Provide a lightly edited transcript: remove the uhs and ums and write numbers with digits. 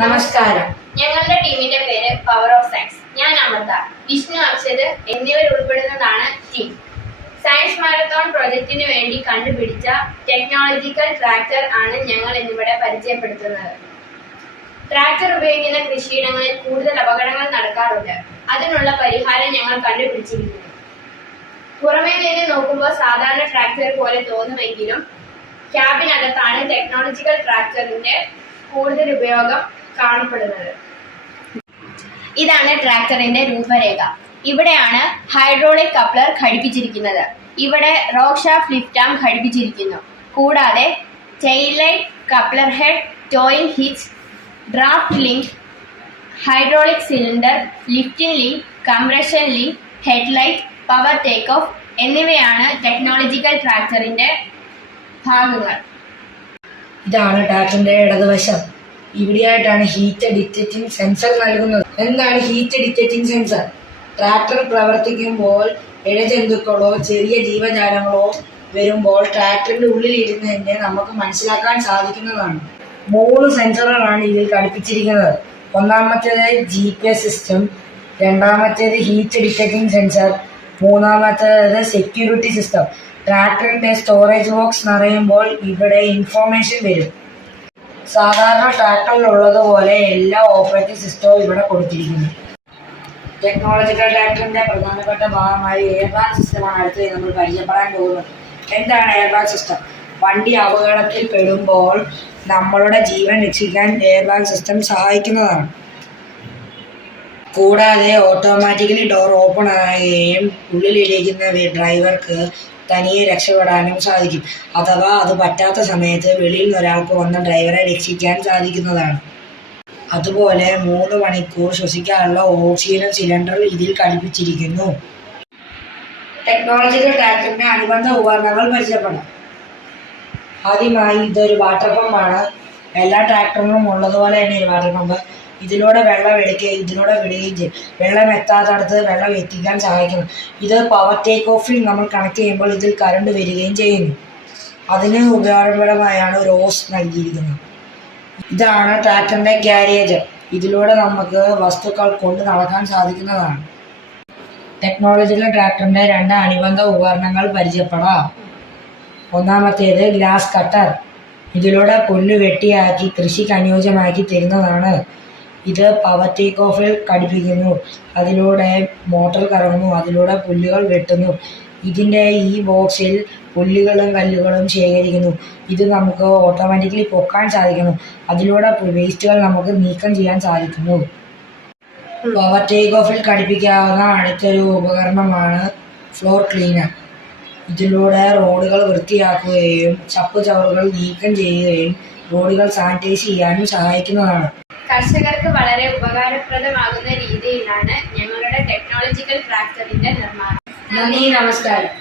നമസ്കാരം. ഞങ്ങളുടെ ടീമിന്റെ പേര് പവർ ഓഫ് സയൻസ്. ഞാൻ അമൃത, വിഷ്ണു, അക്ഷത് എന്നിവർ ഉൾപ്പെടുന്നതാണ് ടീം. സയൻസ് മാരത്തോൺ പ്രോജക്റ്റിന് വേണ്ടി കണ്ടുപിടിച്ച ടെക്നോളജിക്കൽ ട്രാക്ടർ ആണ് ഞങ്ങൾ ഇന്നിവിടെ പരിചയപ്പെടുത്തുന്നത്. ട്രാക്ടർ ഉപയോഗിക്കുന്ന കൃഷിയിടങ്ങളിൽ കൂടുതൽ അപകടങ്ങൾ നടക്കാറുണ്ട്. അതിനുള്ള പരിഹാരം ഞങ്ങൾ കണ്ടുപിടിച്ചിരിക്കുന്നു. പുറമേ നിന്ന് നോക്കുമ്പോൾ സാധാരണ ട്രാക്ടർ പോലെ തോന്നുമെങ്കിലും ക്യാബിനകത്താണ് ടെക്നോളജിക്കൽ ട്രാക്ടറിന്റെ കൂടുതൽ ഉപയോഗം കാണപ്പെടുന്നത്. ഇതാണ് ട്രാക്ടറിന്റെ രൂപരേഖ. ഇവിടെയാണ് ഹൈഡ്രോളിക് കപ്ലർ ഘടിപ്പിച്ചിരിക്കുന്നത്. ഇവിടെ റോക്ക് ഷാഫ്റ്റ് ലിഫ്റ്റ് ആം ഘടിപ്പിച്ചിരിക്കുന്നു. കൂടാതെ tail light, coupler head, towing hitch, draft link, hydraulic cylinder, lifting link, compression link, headlight, power take off എന്നിവയാണ് ടെക്നോളജിക്കൽ ട്രാക്ടറിന്റെ ഭാഗങ്ങൾ. ഇതാണ് ട്രാക്ടറിന്റെ ഇടതുവശം. ഇവിടെയായിട്ടാണ് ഹീറ്റ് ഡിറ്റക്റ്റിംഗ് സെൻസർ നൽകുന്നത്. എന്താണ് ഹീറ്റ് ഡിറ്റക്റ്റിംഗ് സെൻസർ? ട്രാക്ടർ പ്രവർത്തിക്കുമ്പോൾ ഇഴജന്തുക്കളോ ചെറിയ ജീവജാലങ്ങളോ വരുമ്പോൾ ട്രാക്ടറിന്റെ ഉള്ളിൽ ഇരുന്ന് തന്നെ നമുക്ക് മനസ്സിലാക്കാൻ സാധിക്കുന്നതാണ്. 3 സെൻസറുകളാണ് ഇതിൽ ഘടിപ്പിച്ചിരിക്കുന്നത്. ഒന്നാമത്തേത് GPS സിസ്റ്റം, രണ്ടാമത്തേത് ഹീറ്റ് ഡിറ്റക്റ്റിംഗ് സെൻസർ, മൂന്നാമത്തേത് സെക്യൂരിറ്റി സിസ്റ്റം. ട്രാക്ടറിന്റെ സ്റ്റോറേജ് ബോക്സ് നിറയുമ്പോൾ ഇവിടെ ഇൻഫോർമേഷൻ വരും. സാധാരണ ട്രാക്ടറിലുള്ളതുപോലെ എല്ലാ ഓപ്പറേറ്റിംഗ് സിസ്റ്റവും ഇവിടെ കൊടുത്തിരിക്കുന്നു. ടെക്നോളജിക്കൽ ട്രാക്ടറിന്റെ പ്രധാനപ്പെട്ട ഭാഗമായി എയർ ബാഗ് സിസ്റ്റമാണ് അടുത്ത് നമ്മൾ പരിചയപ്പെടാൻ പോകുന്നത്. എന്താണ് എയർ ബാഗ് സിസ്റ്റം? വണ്ടി അപകടത്തിൽ പെടുമ്പോൾ നമ്മളുടെ ജീവൻ രക്ഷിക്കാൻ എയർ ബാഗ് സിസ്റ്റം സഹായിക്കുന്നതാണ്. കൂടാതെ ഓട്ടോമാറ്റിക്കലി ഡോർ ഓപ്പൺ ആകുകയും ഉള്ളിലിരിക്കുന്ന ഡ്രൈവർക്ക് തനിയെ രക്ഷപ്പെടാനും സാധിക്കും. അഥവാ അത് പറ്റാത്ത സമയത്ത് വെളിയിൽ നിന്ന് ഒരാൾക്ക് വന്ന ഡ്രൈവറെ രക്ഷിക്കാൻ സാധിക്കുന്നതാണ്. അതുപോലെ 3 മണിക്കൂർ ശ്വസിക്കാനുള്ള ഓക്സിജൻ സിലിണ്ടർ ഇതിൽ ഘടിപ്പിച്ചിരിക്കുന്നു. ടെക്നോളജിക്കൽ ട്രാക്ടറിന്റെ അനുബന്ധ ഉപകരണങ്ങൾ പരിചയപ്പെടാം. ആദ്യമായി ഇതൊരു വാട്ടർ പമ്പാണ്. എല്ലാ ട്രാക്ടറിനും ഉള്ളതുപോലെ തന്നെ ഒരു വാട്ടർ പമ്പ്. ഇതിലൂടെ വെള്ളം എടുക്കുകയും ഇതിലൂടെ വിടുകയും ചെയ്യും. വെള്ളം എത്താത്തടത്ത് വെള്ളം എത്തിക്കാൻ സഹായിക്കുന്നു. ഇത് പവർ ടേക്ക് ഓഫിൽ നമ്മൾ കണക്ട് ചെയ്യുമ്പോൾ ഇതിൽ കറണ്ട് വരികയും ചെയ്യുന്നു. അതിന് ഉപകാരപ്രദമായാണ് ഒരു ഓസ് നൽകിയിരിക്കുന്നത്. ഇതാണ് ട്രാക്ടറിന്റെ ഗ്യാരേജ്. ഇതിലൂടെ നമുക്ക് വസ്തുക്കൾ കൊണ്ട് നടക്കാൻ സാധിക്കുന്നതാണ്. ടെക്നോളജിക്കൽ ട്രാക്ടറിന്റെ 2 അനുബന്ധ ഉപകരണങ്ങൾ പരിചയപ്പെടാം. ഒന്നാമത്തേത് ഗ്ലാസ് കട്ടർ. ഇതിലൂടെ പുല്ല് വെട്ടിയാക്കി കൃഷിക്ക് അനുയോജ്യമാക്കി തരുന്നതാണ്. ഇത് പവർ ടേക്ക് ഓഫിൽ ഘടിപ്പിക്കുന്നു. അതിലൂടെ മോട്ടോർ കറങ്ങുന്നു. അതിലൂടെ പുല്ലുകൾ വെട്ടുന്നു. ഇതിൻ്റെ ഈ ബോക്സിൽ പുല്ലുകളും കല്ലുകളും ശേഖരിക്കുന്നു. ഇത് നമുക്ക് ഓട്ടോമാറ്റിക്കലി പൊക്കാൻ സാധിക്കുന്നു. അതിലൂടെ വേസ്റ്റുകൾ നമുക്ക് നീക്കം ചെയ്യാൻ സാധിക്കുന്നു. പവർ ടേക്ക് ഓഫിൽ ഘടിപ്പിക്കാവുന്ന അടുത്തൊരു ഉപകരണമാണ് ഫ്ലോർ ക്ലീനർ. ഇതിലൂടെ റോഡുകൾ വൃത്തിയാക്കുകയും ചപ്പുചവറുകൾ നീക്കം ചെയ്യുകയും റോഡുകൾ സാനിറ്റൈസ് ചെയ്യാനും സഹായിക്കുന്നതാണ്. കർഷകർക്ക് വളരെ ഉപകാരപ്രദമാകുന്ന രീതിയിലാണ് ഞങ്ങളുടെ ടെക്നോളജിക്കൽ ട്രാക്ടറിന്റെ നിർമ്മാണം. നന്ദി, നമസ്കാരം.